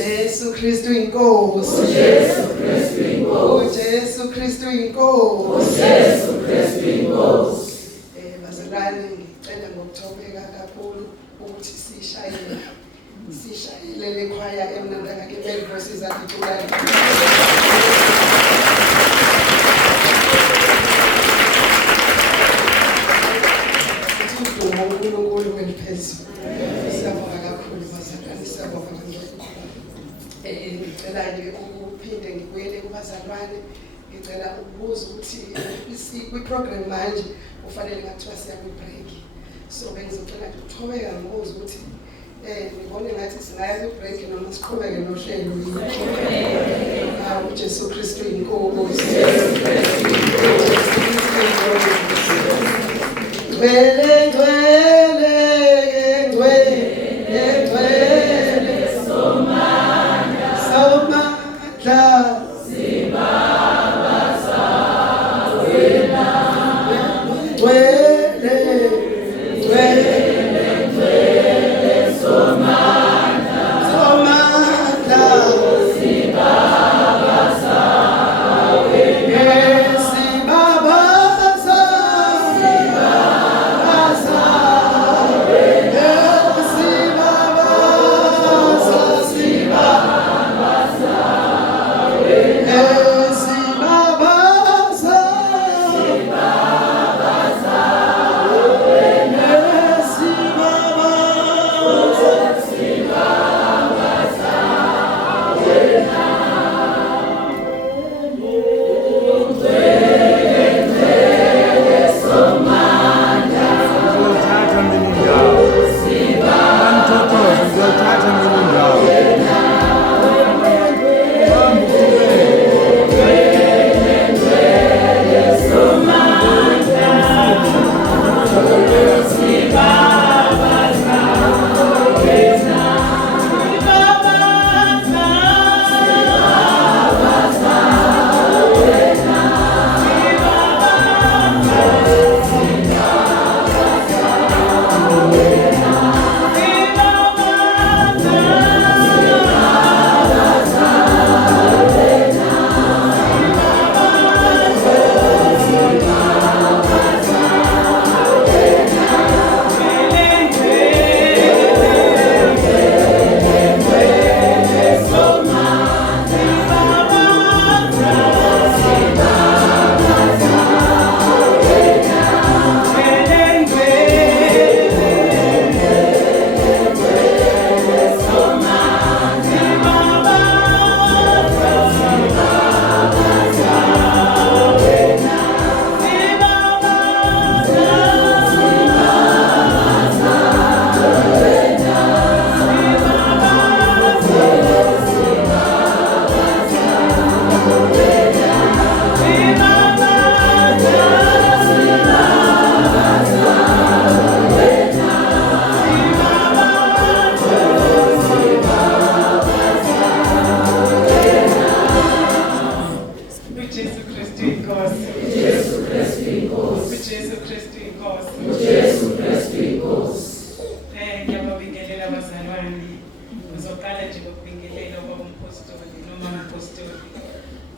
Jesu Kristu inkosi. Jesu Kristu inkosi. Jesu Kristu inkosi. Jesu Kristu inkosi. Bazalwane, ngicela ngokuthobeka kakhulu ukuthi sishayele le choir emnandi ngakebele voices aticulayo. Udumo uNkulunkulu weliphezulu. Siyabonga kakhulu bazalwane, siyabonga kakhulu. Ngicela nje ukuphinde ngibuyele kubazalwane. Ngicela ukubuza ukuthi kwi-program manje kufanele ngathiwa siya kwi-break. So bengizocela ukuthobeka ngibuza ukuthi ngibone ngathi singaya kwi-break noma siqhubeke nohlelo yini. uJesu Kristu inkosi. Ngcwele ngcwele ngcwele ngcwele somandla somandla sibaba sawena ngcwele ngcwele ngcwele somandla somandla sibaba sawena sibaba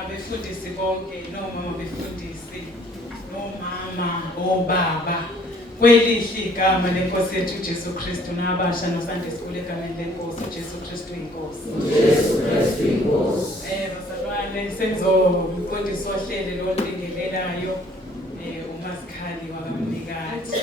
abefundisi bonke nomama befundisi nomama obaba kwelihle igama lenkosi yethu Jesu Kristu nabasha nosande sikule egameni lenkosi Jesu Kristu inkosi. Jesu Kristu inkosi. Bazalwane sengizoqondisa ohlele lo ndingelelayo uMasikhali wakamnikazi.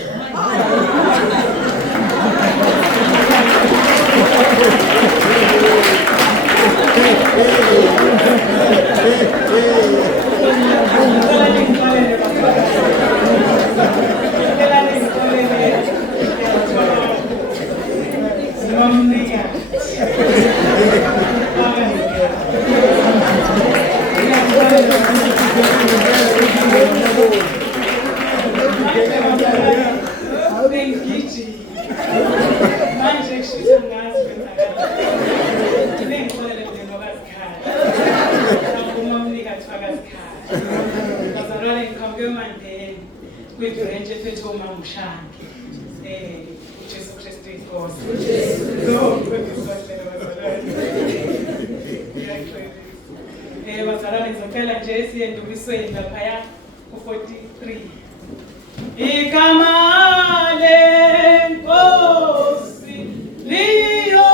Jesu Kristu inkosi. ngizocela nje siye endumisweni laphaya ku-43. Igama lenkosi liyo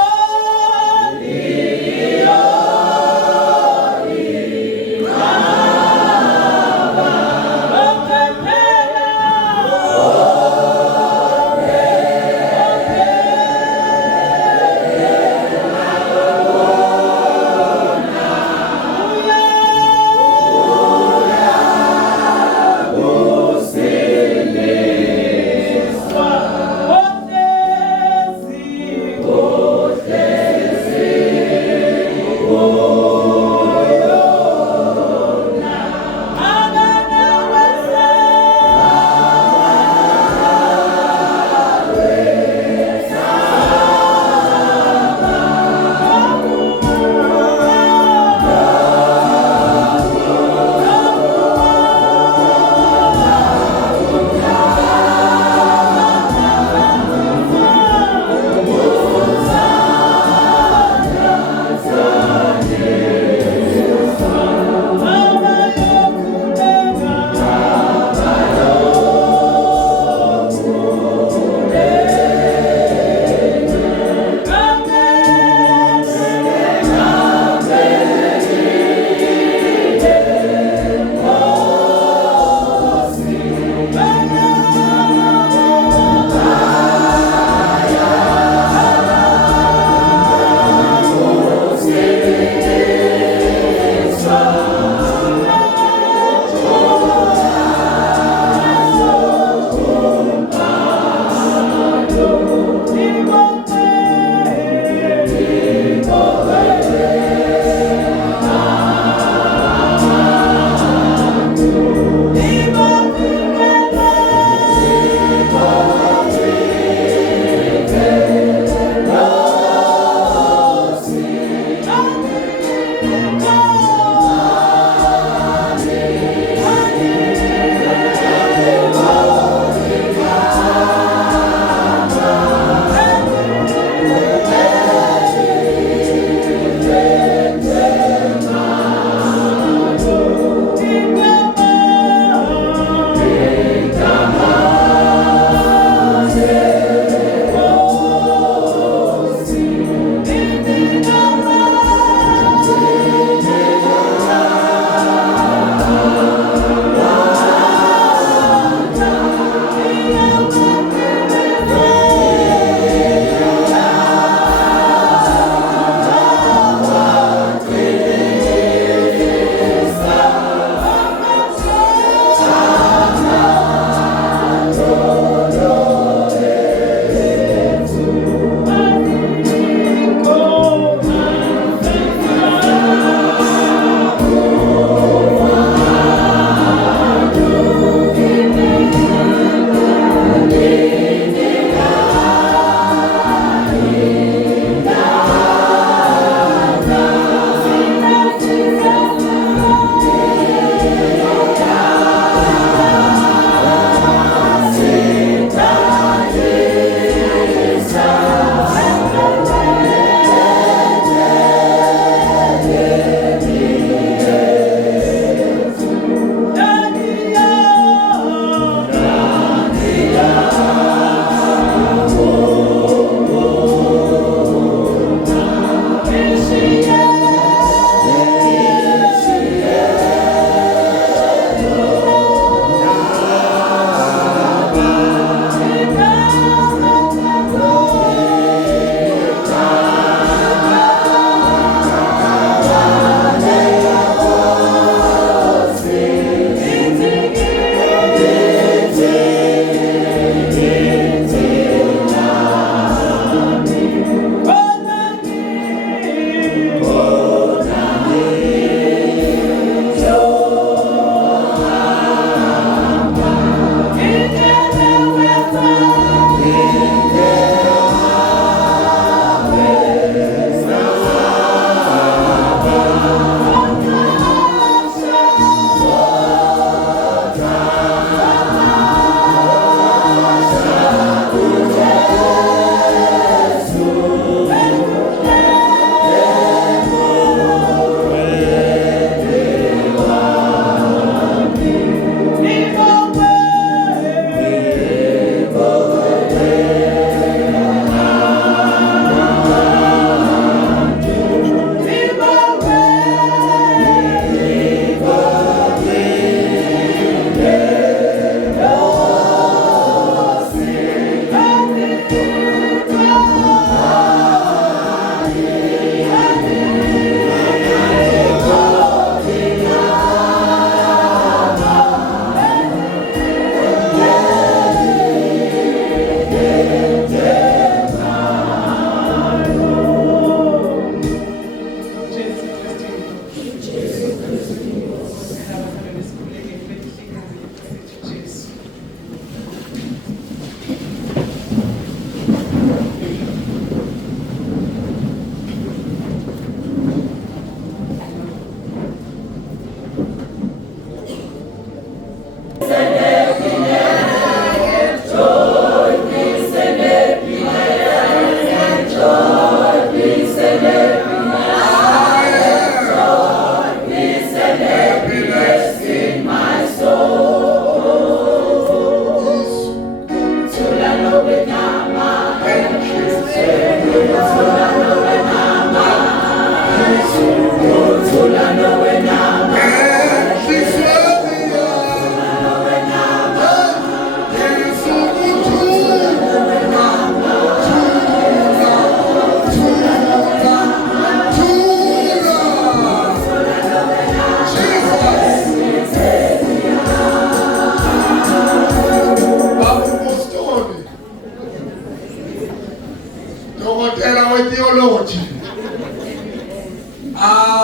Usile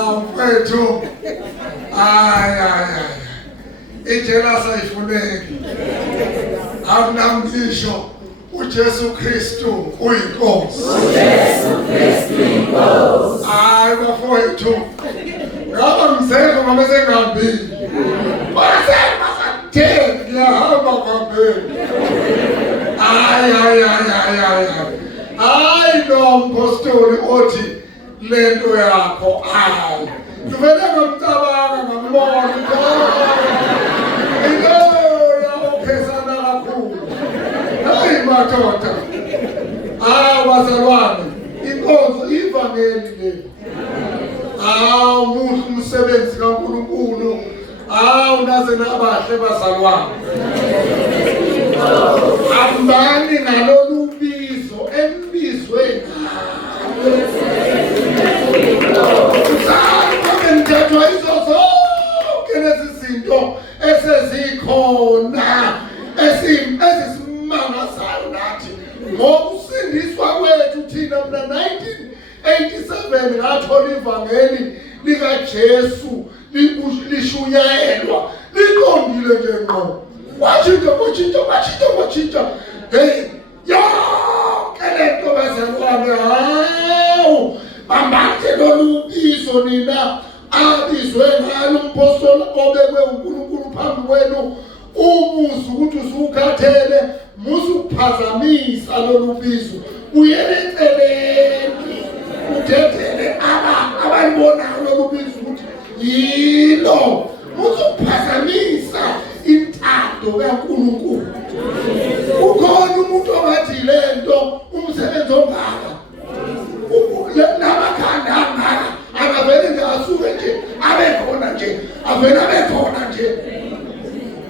mfethu. Ay. Ijelasa ayifuneki. Akunamngisho uJesu Kristu uyinkosi. uJesu Kristu inkosi. Hayi bafowethu. Ngaba mzeko ngoba sengihambile. Basatheni ngiyahamba phambili. Hayi no mpostoli othi lento yakho hayi. Ngivele ngomcabanga ngambona phezana kakhulu. Hayi madoda. Bazalwane, inkonzo ivangeli le. Muhle umsebenzi kaNkulunkulu. Naze nabahle bazalwane. Hambani nalolu bizo embizwe ngithathwa izo zonke lezi zinto esezikhona ezisimangazayo nathi ngokusindiswa kwethu thina mna 1987 ngathola ivangeli likaJesu lishunyayelwa liqondile nje ngqo kwashintsha hey yonke lento bazalwane bambathe lolu bizo nina abizwe ngalo umpostoli obekwe uNkulunkulu phambi kwenu umuzi ukuthi usukhathele musukuphazamisa lolu bizo uyele eceleni uthethele abalibonayo lolu bizo ukuthi yilo musukuphazamisa intando kaNkulunkulu. Ukhona umuntu ongathi lento umsebenzi ongaka namakhanda angaka akavele nje asuke nje abekhona nje avele abekhona nje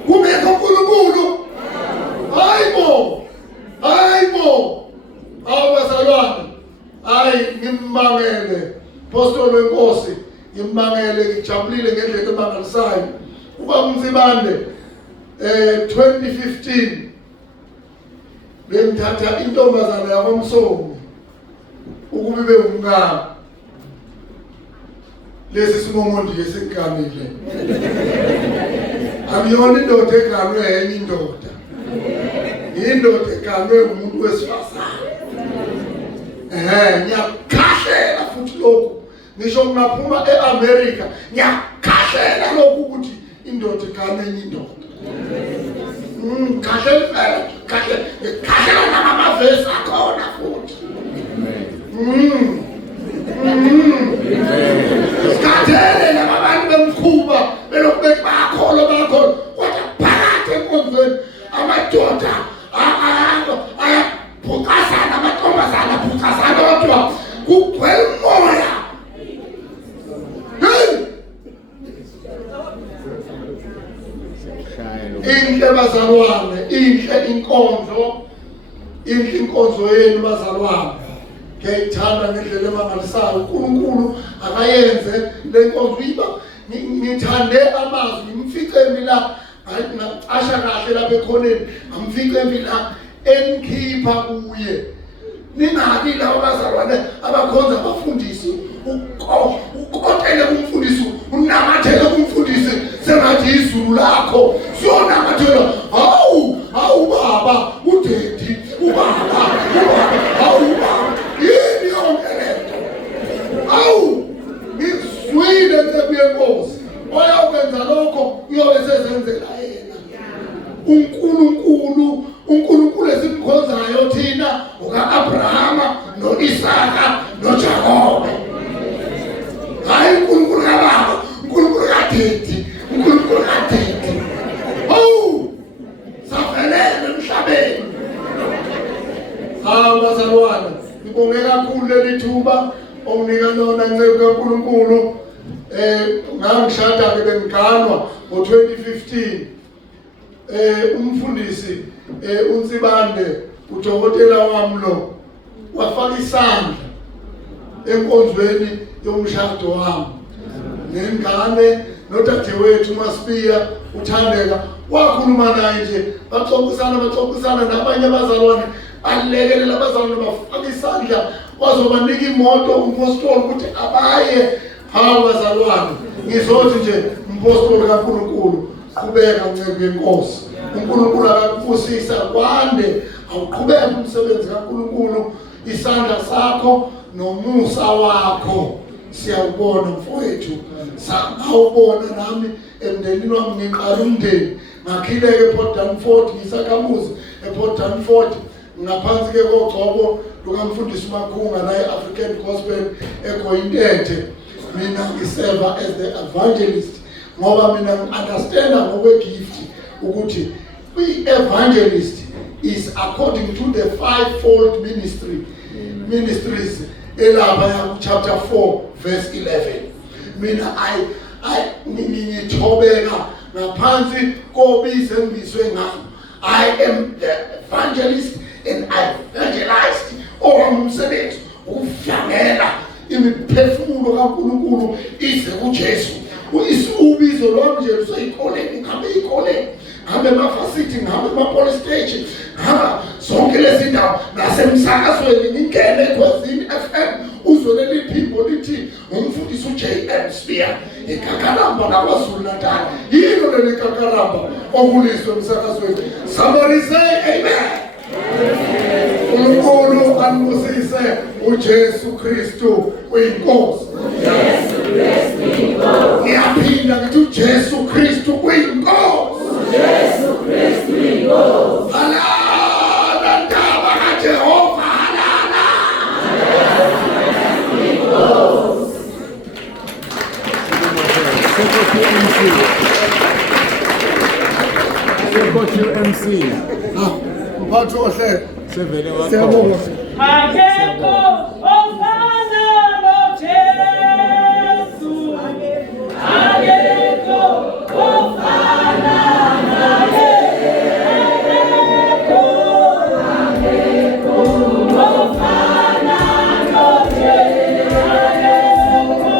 kumekho uNkulunkulu. Hayibo abazalwane, ngimangele apostoli wenkosi, ngimangele ngijabulile ngendlela emangalisayo uba uMzibande 2015 bengithatha intombazana yakwamsongo ukuba ibe umngane. Lesi simomondi esiganile akuyona indoda eganwe enye indoda, indoda eganwe umuntu wesifazane. Ngiyakhahlela futhi lokhu ngisho ngingaphuma eAmerica ngiyakhahlela lokhu ukuthi indoda eganwe enye indoda. Khahlela namavesi akhona futhi. Sikhathele nabantu bemkhuba belokhu bethi bayakholwa kodwa phakathi enkonzweni amadoda ayaphucazana, amantombazana aphucazana kodwa kugcwele umoya. Inhle bazalwane, inhle inkonzo yenu bazalwane. Ngiyayithanda ngendlela emangalisayo. uNkulunkulu akayenze le nkonzo iba ngithande amazwi ngimfice mina ngicasha kahle lapha ekhoneni ngimfice mina enkhipha kuye. Ningabi lawo bazalwane abakhonza abafundisi ukotele kumfundisi unamathele kumfundisi sengathi izulu lakho siyonamathela. Hawu baba udedi ubaba yini yonke lento. Ngizwile nceku yenkosi oyakwenza lokho uyobe sezenzela yena. uNkulunkulu esimkhonzayo thina uka-Abrahama no-Isaka noJakobe. Hayi uNkulunkulu kababa, uNkulunkulu kadedi. Savelele emhlabeni. Bazalwane, ngibonge kakhulu leli thuba onginika lona nceku kaNkulunkulu. Ngangishada-ke bengiganwa ngo-2015. Umfundisi uNsibande udokotela wami lo wafaka isandla enkonzweni yomshado wami nengane nodadewethu uMaSibiya uThandeka. Wakhuluma naye nje baxoxisana nabanye abazalwane balekelela abazalwane bafaka isandla wazobanika imoto umpostoli ukuthi abaye Hawu bazalwane, ngizothi nje umpostoli kaNkulunkulu, qhubeka ncebe inkosi. uNkulunkulu akakubusisa kwande, awuqhubeke umsebenzi kaNkulunkulu, isandla sakho nomusa wakho siyawubona mfowethu. Sawubona nami emndenini wami ngiqala umndeni, ngakhileke ePort Danford, ngisakhamuzi ePort Danford, ngaphansi ke kogcobo lukamfundisi uMakhunga la eAfrican Gospel eGoyintente. Mina ngiseva as the evangelist ngoba mina ngi-understanda ngokwe-gift ukuthi i-evangelist is according to the fivefold ministries elapha chapter 4 verse 11. Mina ngithobeka ngaphansi kobizo engibizwe ngalo. I am the evangelist and I evangelized umsebenzi ukuhlangela imiphefumulo kaNkulunkulu ize kuJesu. Ubizo lwami nje luseyikoleni, ngihambe eyikoleni, ngihambe emafasiti, ngihambe ema-police station, ngihamba zonke lezi ndawo, nasemsakazweni ngingene eKwazini FM, uzwe leli phimbo lithi umfundisi uJM Spear eKakaramba naKwaZulu Natal. Yilo leli Kakaramba okulizwe emsakazweni. Somebody say amen. uNkulunkulu anibusise. uJesu Kristu uyinkosi. Ngiyaphinda ngithi uJesu Kristu uyinkosi. Halala ndaba kaJehova, halala. MC. Mphathi ohle. Sevele Siyabonga. Akekho ofana noJesu. Akekho ofana naye. Akekho ofana noJesu. Akekho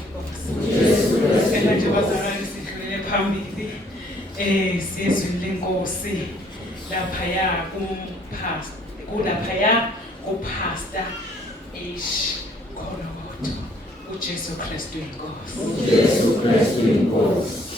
inkosi. Ena nje bazalwane sidlulele phambili siyezwini lenkosi laphaya kupastor H Kholoto uJesu Kristu inkosi. Jesu Kristu inkosi.